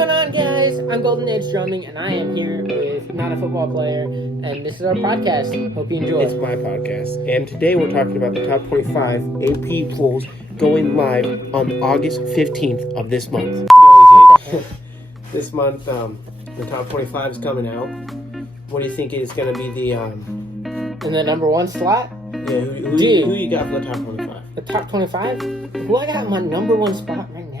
going on, guys? I'm Golden Edge Drumming, and I am here with Not a Football Player, and this is our podcast. Hope you enjoy. It's my podcast, and today we're talking about the top 25 AP polls going live on August 15th of this month. This month, the top 25 is coming out. What do you think is going to be the... In the number one slot? Yeah, who you got for the top 25? The top 25? Who I got in my number one spot right now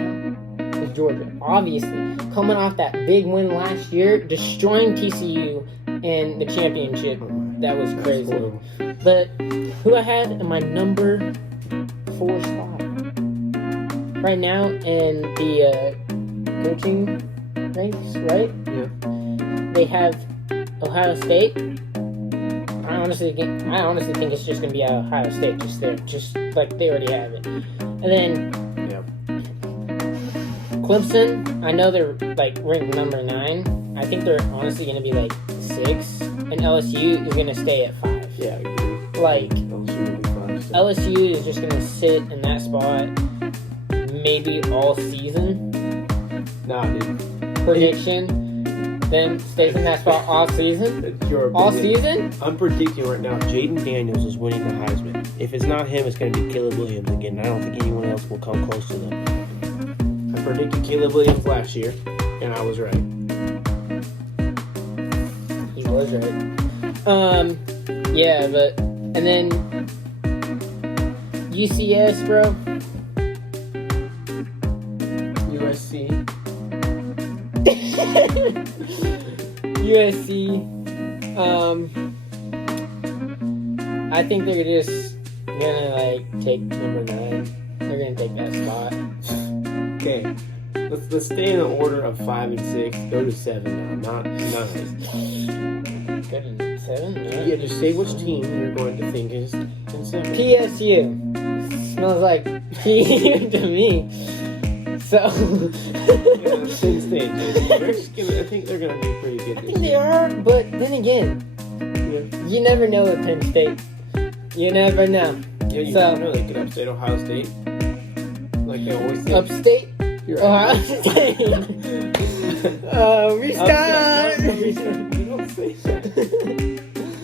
is Georgia. Obviously, coming off that big win last year, destroying TCU in the championship. That was crazy. But who I had in my number 4 spot right now in the coaching ranks, right? Yeah. They have Ohio State. I honestly think it's just gonna be Ohio State, just like they already have it. And then Clemson, I know they're like ranked number 9. I think they're honestly gonna be like 6, and LSU is gonna stay at 5. Yeah, I agree. Like LSU will be 5. So. LSU is just gonna sit in that spot maybe all season. Nah, dude. Prediction. Then stays in that spot all season. It's your All opinion. season. I'm predicting right now Jaden Daniels is winning the Heisman. If it's not him, it's going to be Caleb Williams again. I don't think anyone else will come close to them. I predicted Caleb Williams last year, and I was right. He was right. Yeah, but and then UCS, bro. USC. USC. I think they're just gonna like take number 9. They're gonna take that spot. Okay, let's stay in the order of 5 and 6. Go to 7 now, not 9. Good in 7. Yeah, just say which team you're going to think is in 7. PSU smells like pee to me. So Yeah, same stage. I think they're gonna be pretty good. I think they are, but then again, you never know with Penn State. You never know. Yeah, you So- never know. They could upstate Ohio State, like they always say. Upstate You're Ohio right. State. Restart. No, you don't say that.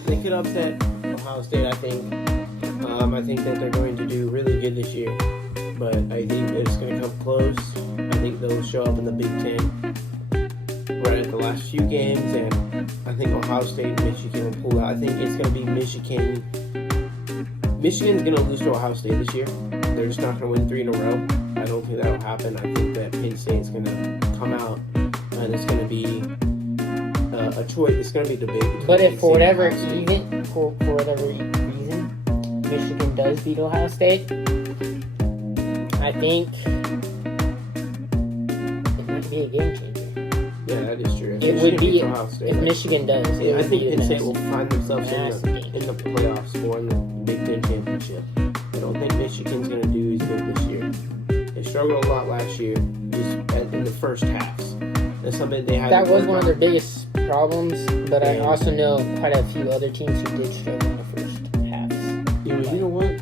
They could upset Ohio State, I think. I think that they're going to do really good this year, but I think that it's going to come close. I think they'll show up in the Big Ten right at the last few games, and I think Ohio State and Michigan will pull out. I think it's going to be Michigan. Michigan's going to lose to Ohio State this year. They're just not going to win 3 in a row. I don't think that'll happen. I think that Penn State's going to come out, and it's going to be a choice. It's going to be a debate. between But if Penn for State and whatever Ohio State. reason, Michigan does beat Ohio State, I think it might be a game changer. Yeah, that is true. It would be Ohio State. if Michigan does. It Yeah, I would think be a Penn State mess. will find themselves Massive in game. the playoffs or in the Big Ten championship. I don't think Michigan's going to do as good this year. They struggled a lot last year, just in the first halves. That's something they had. That to was work one of on. their biggest problems, but I Yeah. also know quite a few other teams who did struggle in the first halves. Yeah, but you know what?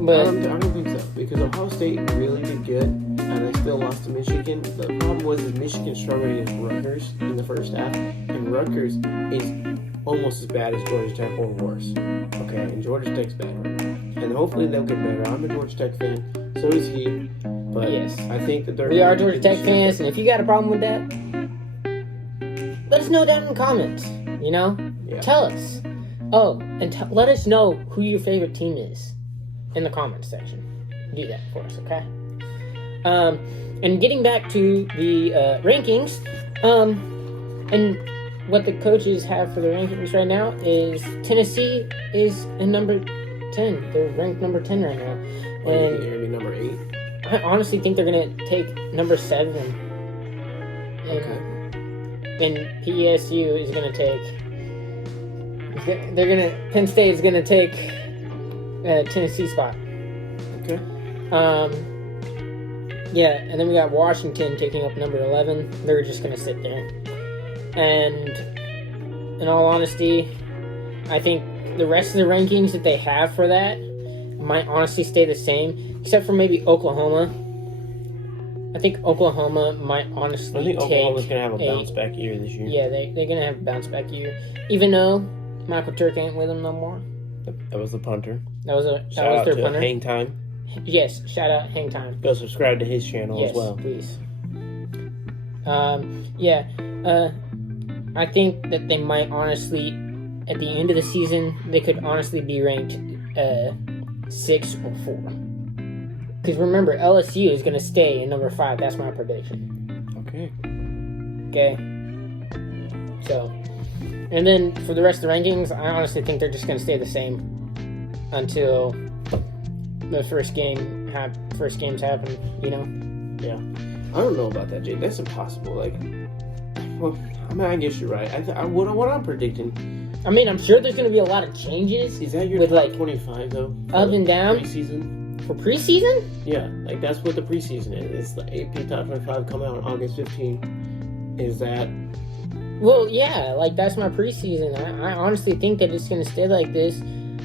But I don't think so, because Ohio State really did good, and they still lost to Michigan. The problem was Michigan struggled against Rutgers in the first half, and Rutgers is almost as bad as Georgia Tech or worse. Okay, and Georgia Tech's better, and hopefully they'll get better. I'm a Georgia Tech fan, so is he. But Yes. I think that they're. we are gonna Georgia be Tech this year. fans, and if you got a problem with that, let us know down in the comments. You know, Yeah. tell us. Oh, and let us know who your favorite team is in the comments section. Do that for us, okay? And getting back to the rankings, and what the coaches have for the rankings right now is Tennessee is in number 10. They're ranked number 10 right now. What, do you think And they're gonna be number 8? I honestly think they're going to take number 7. And, Okay. and PSU is going to take... Penn State is going to take Tennessee spot. Okay. Yeah, and then we got Washington taking up number 11. They're just going to sit there. And in all honesty, I think the rest of the rankings that they have for that might honestly stay the same, except for maybe Oklahoma. I I think Oklahoma might honestly I think take Oklahoma's going to have a bounce back year this year. Yeah, they're going to have a bounce back year. Even though Michael Turk ain't with them no more. That was the punter. That was Shout out their to punter. Hang Time. Yes, shout out Hang Time. Go subscribe to his channel Yes, as well. please. I think that they might honestly, at the end of the season, they could honestly be ranked 6 or 4. Because remember, LSU is going to stay in number 5. That's my prediction. Okay. So, and then for the rest of the rankings, I honestly think they're just going to stay the same until the first games happen. You know. Yeah. I don't know about that, Jade. That's impossible. Like, well, I mean, I guess you're right. What I'm predicting. I mean, I'm sure there's going to be a lot of changes. Is that your with top like 25 though? Up and down Preseason. for preseason? Yeah, like that's what the preseason is. It's the AP top 25 come out on August 15th. Is that? Well, yeah, like that's my preseason. I honestly think that it's going to stay like this.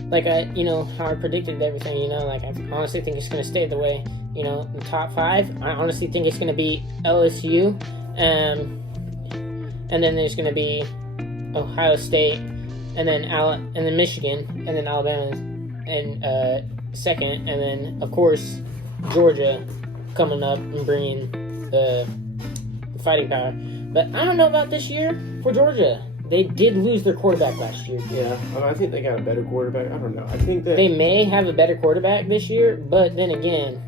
Like how I predicted everything. Like I honestly think it's going to stay the way. The top 5. I honestly think it's going to be LSU, and then there's going to be Ohio State, and then Michigan, and then Alabama, and second, and then of course Georgia coming up and bringing the fighting power. But I don't know about this year for Georgia. They did lose their quarterback last year. Yeah, I think they got a better quarterback. I don't know. I think that they may have a better quarterback this year, but then again,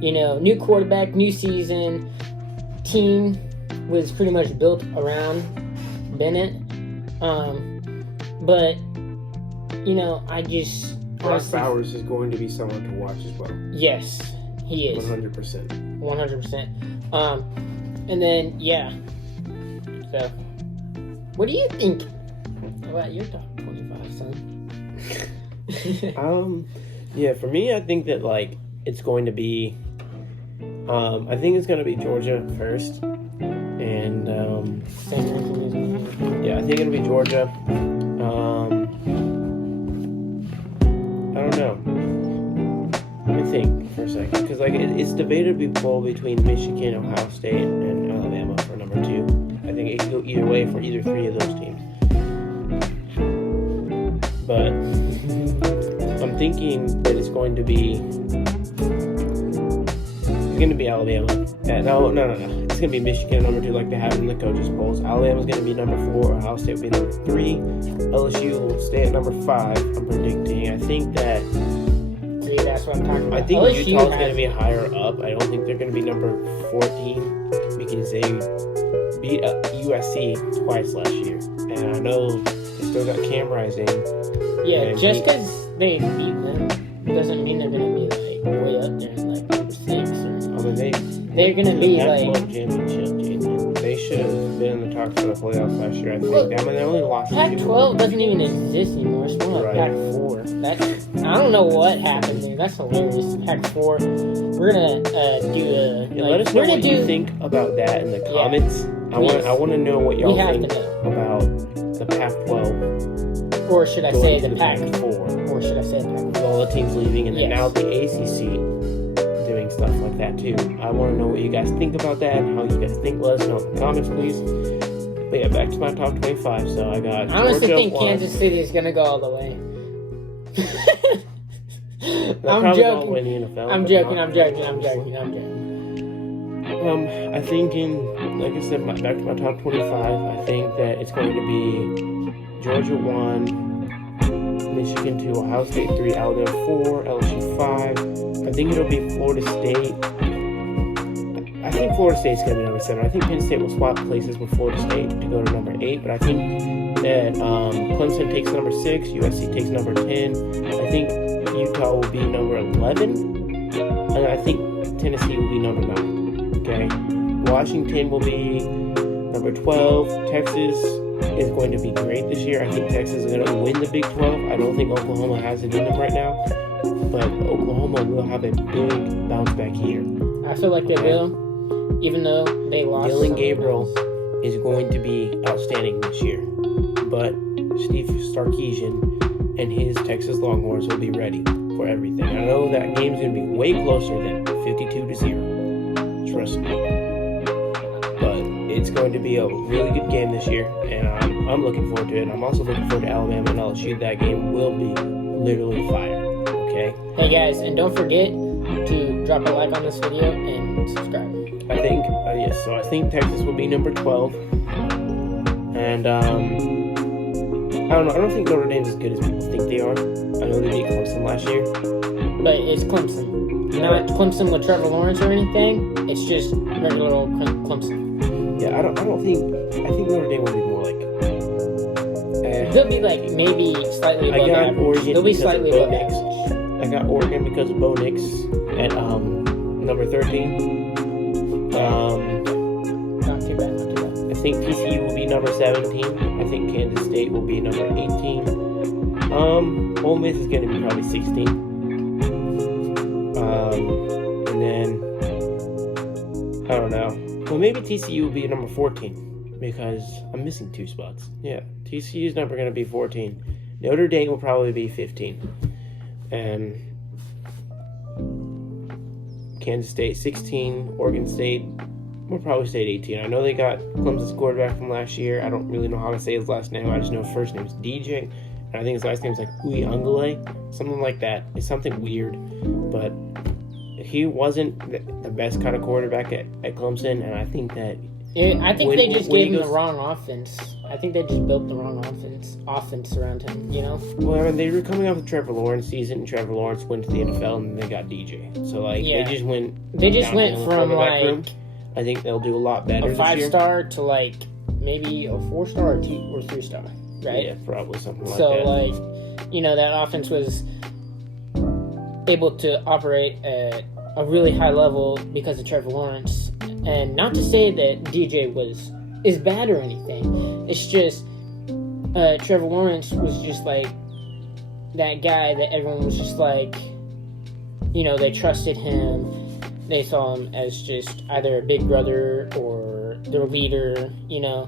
new quarterback, new season, team was pretty much built around Bennett. But I just Brock Bowers is going to be someone to watch as well. Yes, he is 100%. 100%. And then So, what do you think about your top 25, son? Yeah, for me, I think that it's going to be. I think it's going to be Georgia first, and yeah, I think it'll be Georgia. I don't know. Let me think for a second, because it's debatable between Michigan, Ohio State, and Alabama for number 2. I think it could go either way for either 3 of those teams. But I'm thinking that it's going to be Alabama. No. It's going to be Michigan number 2, like they have in the coaches polls. Alabama's going to be number 4. Ohio State will be number 3. LSU will stay at number 5. I'm predicting. I think that. See, that's what I'm talking about. I think LSU Utah's going to be higher up. I don't think they're going to be number 14 because they beat USC twice last year, and I know they still got Cam Rising. Yeah, just because they beat them doesn't mean they're going to be way up there, number 6. They're going to be championship, Jaden. They should have been in the talks for the playoffs last year. I think. They only lost. Pac-12 doesn't even exist anymore. It's more like Pac-4. I don't know what happened there. That's hilarious. Pac-4. We're gonna do a. Let us know what you think about that in the comments. I want to know what y'all think about the Pac-12. Or should I say the Pac-4? Or should I say the Pac-4? With all the teams leaving, and then now the ACC doing stuff like that too. I want to know what you guys think about that and how you guys think. Let us know in the comments, please. But yeah, back to my top 25. So I got. I honestly think 1. Kansas City is gonna go all the way. I'm joking. I'm joking. I think like I said, back to my top 25. I think that it's going to be Georgia 1, Michigan 2, Ohio State 3, Alabama 4, LSU 5. I think it'll be Florida State. I think Florida State's going to be number 7. I think Penn State will swap places with Florida State to go to number 8. But I think that Clemson takes number 6, USC takes number 10. I think Utah will be number 11. And I think Tennessee will be number 9. Okay. Washington will be number 12. Texas is going to be great this year. I think Texas is going to win the Big 12. I don't think Oklahoma has it in them right now. But Oklahoma will have a big bounce back year. I feel like they will. Even though they lost. Dylan Gabriel is going to be outstanding this year. But Steve Sarkisian and his Texas Longhorns will be ready for everything. I know that game's going to be way closer than 52-0. Trust me. But it's going to be a really good game this year, and I'm looking forward to it. And I'm also looking forward to Alabama and LSU. That game will be literally fire. Okay. Hey guys, and don't forget to drop a like on this video and subscribe. I think yes. So I think Texas will be number 12, and I don't know. I don't think Notre Dame's as good as people think they are. I know they beat Clemson last year, But it's Clemson. Not Clemson with Trevor Lawrence or anything. It's just regular old Clemson. yeah. I don't think. I think Notre Dame will be more like. They'll be like maybe slightly above average. Oregon They'll be because of slightly Bo above Nix. average. I got Oregon because of Bo Nix at number 13. Not too bad, not too bad. I think TCU will be number 17. I think Kansas State will be number 18. Ole Miss is going to be probably 16. And then I don't know. Well, maybe TCU will be number 14 because I'm missing 2 spots. Yeah, TCU's number going to be 14. Notre Dame will probably be 15, and Kansas State 16. Oregon State will probably stay at 18. I know they got Clemson's quarterback from last year. I don't really know how to say his last name. I just know his first name is DJ, and I think his last name is like Uyangale, something like that. It's something weird, but he wasn't the best kind of quarterback at Clemson, and I think that I think when- they just when he gave him goes- the wrong offense. I think they just built the wrong offense around him, you know? well, I mean, they were coming off the Trevor Lawrence season, and Trevor Lawrence went to the NFL, and then they got DJ. So, like, Yeah. they just went They downhill went from quarterback like room. I think they'll do a lot better a this year. 5-star to like maybe a 4-star or 2 or 3-star, right? Yeah, probably something like So that. like, you know, that offense was able to operate at a really high level because of Trevor Lawrence. And not to say that DJ is bad or anything. It's just Trevor Lawrence was just like that guy that everyone was just like, you know, they trusted him. They saw him as just either a big brother or their leader, you know.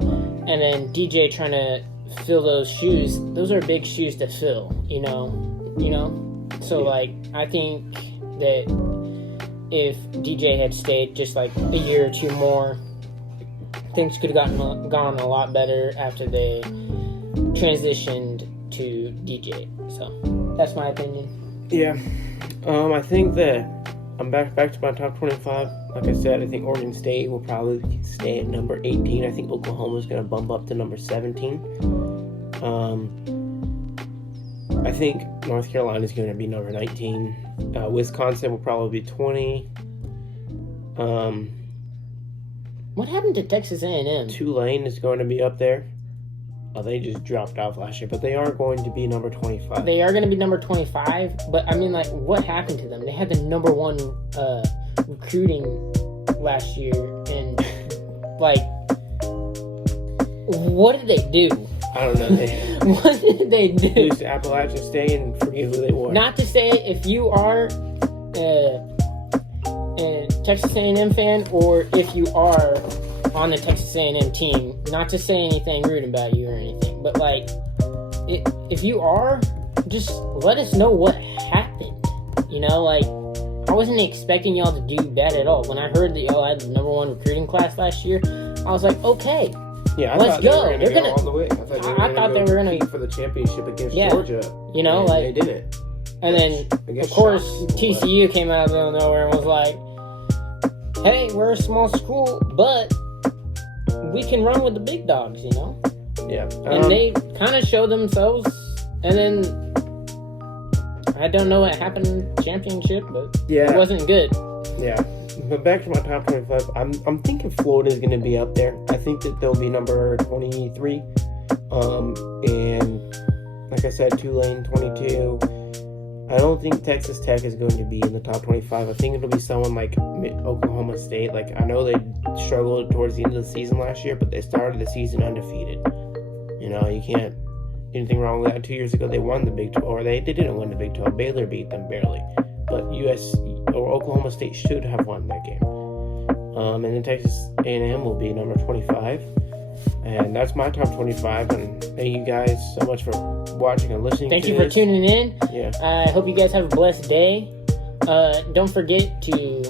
And then DJ trying to fill those shoes, those are big shoes to fill, you know. So Yeah. like, I think that if DJ had stayed just like a year or 2 more, things could have gone a lot better after they transitioned to DJ. So that's my opinion. Yeah, I think that I'm back to my top 25. Like I said, I think Oregon State will probably stay at number 18. I think Oklahoma's going to bump up to number 17. I think North Carolina is going to be number 19. Wisconsin will probably be 20. What happened to Texas A&M? Tulane is going to be up there. Oh, they just dropped off last year, but they are going to be number 25. They are going to be number 25, but I mean, like, what happened to them? They had the number 1 recruiting last year, and like, what did they do? I don't know. They What did they do? lose to Appalachian State and forget who they were. Not to say if you are a Texas A&M fan or if you are on the Texas A&M team, not to say anything rude about you or anything, but like, if you are, just let us know what happened. You know, like, I wasn't expecting y'all to do bad at all. When I heard that y'all had the number 1 recruiting class last year, I was like, okay, Yeah, I Let's thought they go. were They're gonna gonna- go all the way. I thought they were gonna gonna- compete for the championship against Yeah. Georgia. you know, and like, they didn't. and then I guess of course, shocked people, but- TCU came out of nowhere and was like, hey, we're a small school, but we can run with the big dogs, you know? Yeah, And they kind of showed themselves, and then I don't know what happened in the championship, but yeah, it wasn't good. yeah. But back to my top 25, I'm thinking Florida is going to be up there. I think that they'll be number 23. And like I said, Tulane 22. I don't think Texas Tech is going to be in the top 25. I think it'll be someone like Oklahoma State. Like, I know they struggled towards the end of the season last year, but they started the season undefeated. You know, you can't do anything wrong with that. 2 years ago, they won the Big 12, or they didn't win the Big 12. Baylor beat them barely. But Oklahoma State should have won that game. And then Texas A&M will be number 25. And that's my top 25. And thank you guys so much for watching and listening. Thank to you for this. tuning in. Yeah. I hope you guys have a blessed day. Don't forget to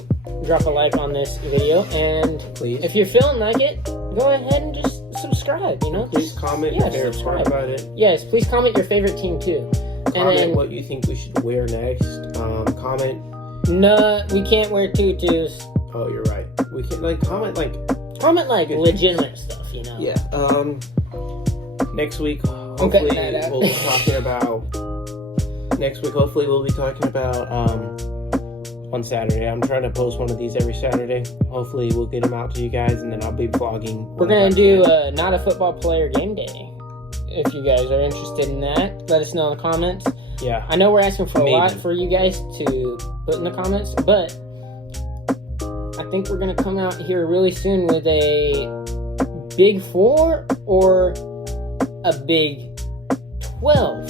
drop a like on this video, and Please. if you're feeling like it, go ahead and just subscribe. You know, Please comment Yeah, your favorite part subscribe. about it. yes, please comment your favorite team too. And Comment then what you think we should wear next. Comment. no, we can't wear tutus. Oh, you're right. We can comment Comment like Good. legitimate stuff. You know. yeah. Next week, cutting hopefully that out. we'll be talking about. Next week, hopefully we'll be talking about on Saturday. I'm trying to post one of these every Saturday. Hopefully we'll get them out to you guys, and then I'll be vlogging. We're gonna do not a football player game day. If you guys are interested in that, let us know in the comments. Yeah. I know we're asking for a lot Maybe. for you guys to put in the comments, but I think we're gonna come out here really soon with a Big 4 or a Big 12.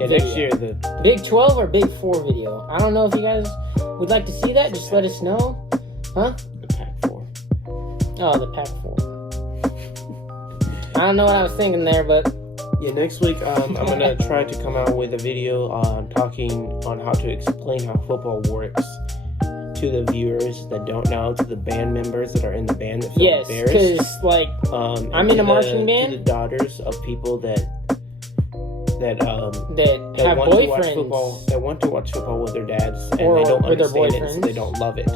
Yeah. Next video. year the Big 12 or Big 4 video. I don't know if you guys would like to see that. Just let us know. Huh? Pack 4. Oh, the Pack 4. I don't know what I was thinking there, but Yeah, next week I'm gonna try to come out with a video talking on how to explain how football works to the viewers that don't know, to the band members that are in the band that feel yes, embarrassed. because like And I'm in to a marching the, band. To the daughters of people that that have want to watch boyfriends. football, that want to watch football with their dads, and Or they don't with their understand it, so boyfriends. they don't love it.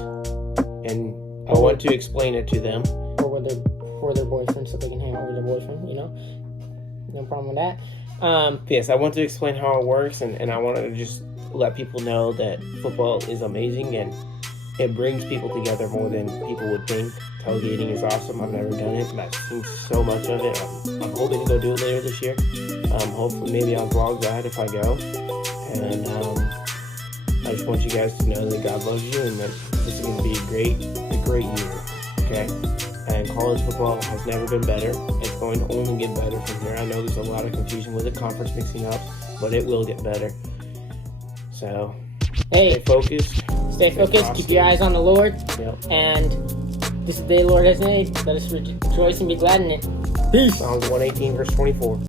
And I Or want with- to explain it to them. Or with their boyfriend, so they can hang out with their boyfriend. You know, no problem with that. Yes, I want to explain how it works, and I want to just let people know that football is amazing and it brings people together more than people would think. Tailgating is awesome. I've never done it, but I've seen so much of it. I'm hoping to go do it later this year. Hopefully, maybe I'll vlog that if I go. And I just want you guys to know that God loves you and that this is going to be a great year. Okay? And college football has never been better. It's going to only get better from here. I know there's a lot of confusion with the conference mixing up, but it will get better. So, stay Hey, focused. stay focused. Keep your eyes on the Lord. Yep. And this is the day the Lord has made. Let us rejoice and be glad in it. Peace. Psalms 118, verse 24.